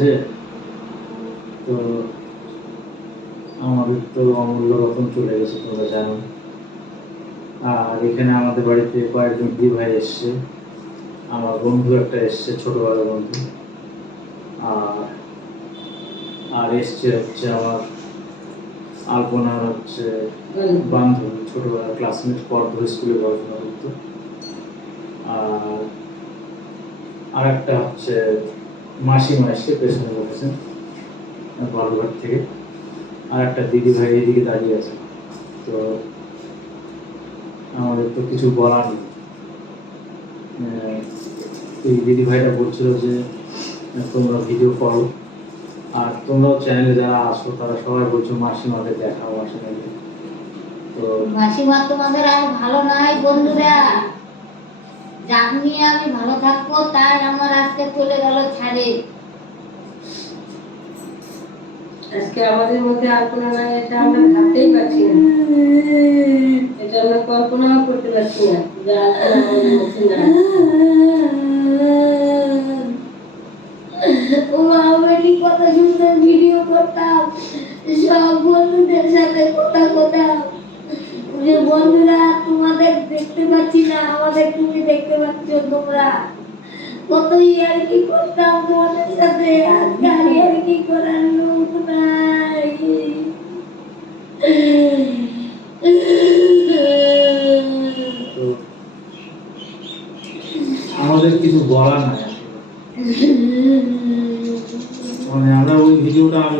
মাঝে। তো আমাদের তো অমূল্য রতন চলে গেছে, তোমরা জানো। আর এখানে আমাদের বাড়িতে কয়েকজন দিদি ভাই এসছে, আমার বন্ধু একটা এসছে, ছোটবেলার বন্ধু। আর আর এসছে হচ্ছে আমার আলপনার হচ্ছে বান্ধবী, ছোটবেলার ক্লাসমেট, পর্ব স্কুলে পড়াশোনা করতো। আর একটা হচ্ছে মাসিমা এসছে, পেছনে বসেছেন বালুঘাট থেকে। আর একটা দিদি ভাই এদিকে দাঁড়িয়ে আছে। তো আমাদের তো কিছু বলার নেই। এই দিদি ভাইটা বলছিল যে তোমরা ভিডিও করো, আর তোমরাও চ্যানেলে যারা আসো তারা সবাই বলছো মাসিমাকে দেখাও, মাসিমাকে। তো মাসিমা তোমাদের আর ভালো নাই বন্ধুরা, যাক নিয়ে আমি ভালো থাকবো তাই আমার আজকে চলে গেল ছাড়ে। আজকে আমাদের মধ্যে আর কোনো নাই, এটা আমরা ভাবতেই পারছি না, এটা আমরা কল্পনাও করতে পারছি না যে আমাদের মধ্যে নাই। আমি কত সুন্দর ভিডিও করতাম, সব বন্ধুদের সাথে কথা বলতাম, যে বন্ধুরা তোমাদের দেখতে পাচ্ছি না, আমাদের তুমি দেখতে পাচ্ছ। তোমরা কত ইয়ার্কি করতাম তোমাদের সাথে, আজকে আর ইয়ার্কি করার লোক নাই। তো আমাদের কিছু বলার নাই আসলে। মানে আমরা ওই ভিডিওটা আমি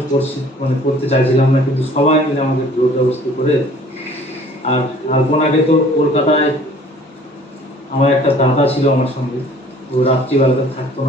করতে চাইছিলাম না, কিন্তু সবাই মিলে আমাদের জোর জবরদস্তি করে। আর আলপনাকে তো কলকাতায় আমার একটা দাদা ছিল আমার সঙ্গে, ও রাত্রিবেলাতে থাকতো না।